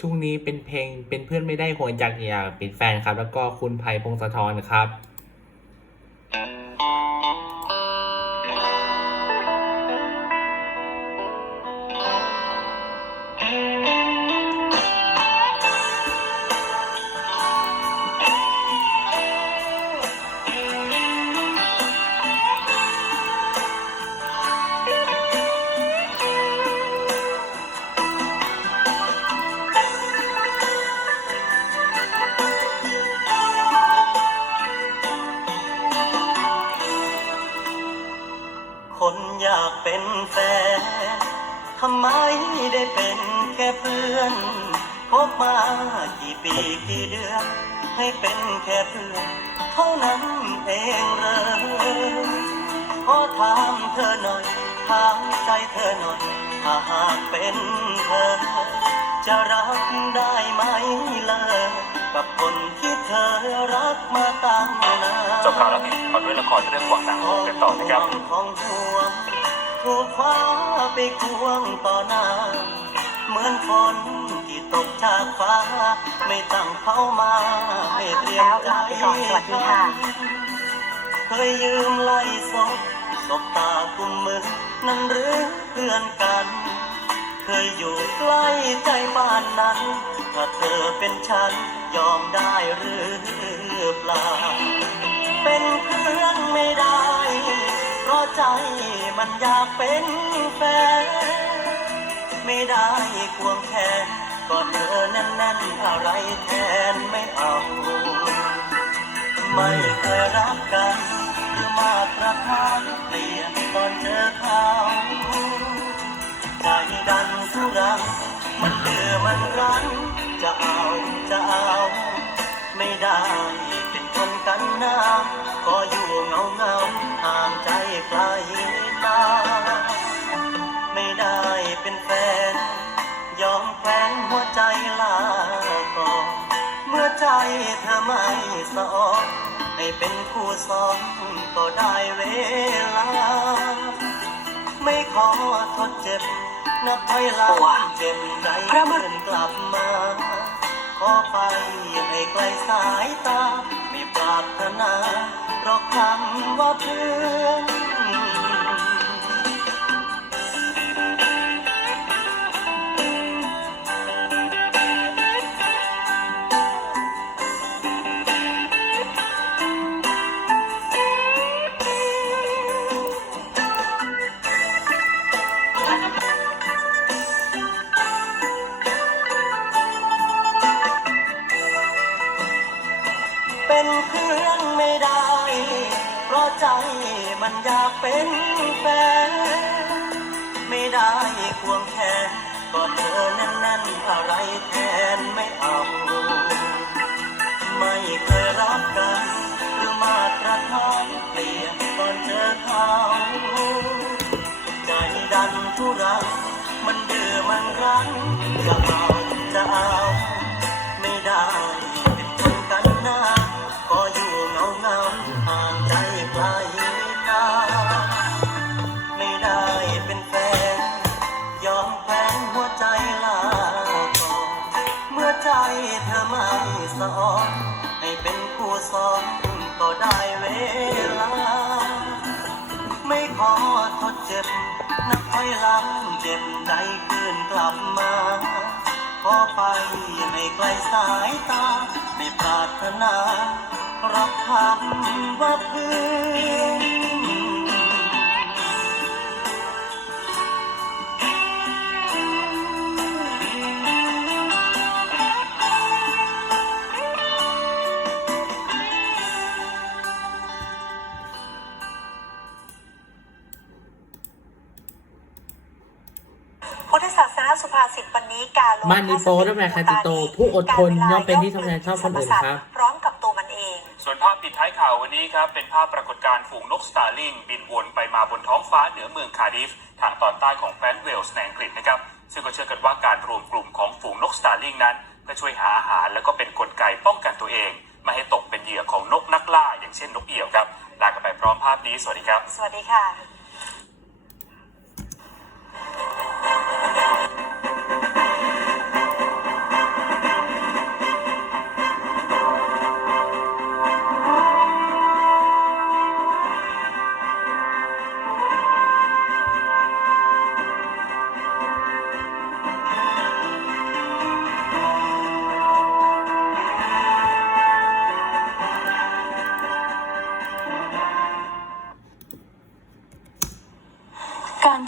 ช่วงนี้เป็นเพลงเป็นเพื่อนไม่ได้หัวจากอยากเป็นแฟนครับ แล้วก็คุณไผ่พงศธรครับ คนอยากเป็นแฟนทำไมได้เป็นแค่เพื่อนคบมากี่ปีกี่เดือน ให้เป็นแค่เพื่อนเท่านั้นเองเลยขอถามเธอหน่อย ถามใจเธอหน่อย ถ้าหากเป็นเธอ จะรักได้ไหมเลยกับคนที่เธอรักมา นานจบข่าวแล้วติดต่อด้วยละครเรื่องหวังนางโมกันต่อนะครับของห่วงถูกคว้าไปควงต่อหน้า เหมือนฝนที่ตกจากฟ้า ไม่ตั้งเข้ามา ไม่เตรียมใจเคยยืมไล่ศพศพตากุมมือนั่นหรือเพื่อนกัน เคยอยู่ใกล้ใจบ้านนั้น ถ้าเธอเป็นฉันยอมได้หรือ มันอยากเป็นแฟน ไม่ได้ควงแขนก็เธอแน่นอะไรแทนไม่เอา ไม่เคยรักกันหรือมาตรฐานเปลี่ยนตอนเจอเขาใจดันทุรังมันเดือมันรันจะเอาจะเอา ไม่ได้เป็นคนกันหน้าก็อยู่ ไกลตา ไม่ได้เป็นแฟน ยอมแควนหัวใจลาก่อนเมื่อใจเธอไม่สอนให้เป็นคู่สอนก็ได้เวลา ไม่ขอทดเจ็บ นับถอยหลังเจ็บใจเพื่อนกลับมา ขอไปให้ไกลสายตา ไม่ปรารถนาเพราะคำว่าเพื่อน เป็นเพื่อนไม่ได้ เพราะใจมันอยากเป็นแฟน ไม่ได้ควงแขนก็เธอแน่นๆอะไรแทนไม่เอา ไม่เคยรักกันหรือมาตรฐานเปลี่ยนตอนเจอเขา ใจดันทุรังมันดื้อมันรั้นจะเอาจะเอา สอนก็ได้เวลา ไม่ขอทดเจ็บ นับถอยหลังเจ็บใจคืนกลับมาขอไปให้ไกลสายตา ไม่ปรารถนารับคำว่าเพื่อน พุทธศาสนาสุภาษิตวันนี้การลงมันนิโปด้วยแม่คันติโต ผู้อดทนย่อมเป็นที่ทำงานชอบคนอื่นครับ พร้อมกับตัวมันเอง ส่วนภาพปิดท้ายข่าววันนี้ครับ เป็นภาพปรากฏการณ์ฝูงนกสตาร์ลิง บินวนไปมาบนท้องฟ้าเหนือเมืองคาร์ดิฟ ทางตอนใต้ของแคว้นเวลส์ในอังกฤษนะครับ ซึ่งก็เชื่อกันว่าการรวมกลุ่มของฝูงนกสตาร์ลิงนั้นก็ช่วยหาอาหารแล้วก็เป็นกลไกป้องกันตัวเอง ไม่ให้ตกเป็นเหยื่อของนกนักล่า อย่างเช่นนกเอี่ยวครับลากันไปพร้อมภาพนี้สวัสดีครับ สวัสดีค่ะ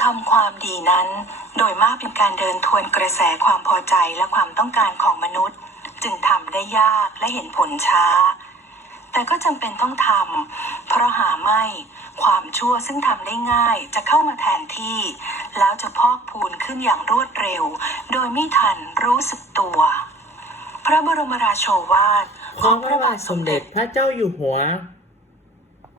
ทำความดีนั้น โดยมากเป็นการเดินทวนกระแสความพอใจและความต้องการของมนุษย์ จึงทำได้ยากและเห็นผลช้า แต่ก็จำเป็นต้องทำเพราะหาไม่ ความชั่วซึ่งทำได้ง่ายจะเข้ามาแทนที่ แล้วจะพอกพูนขึ้นอย่างรวดเร็ว โดยไม่ทันรู้สึกตัว พระบรมราโชวาทของพระบาทสมเด็จพระเจ้าอยู่หัว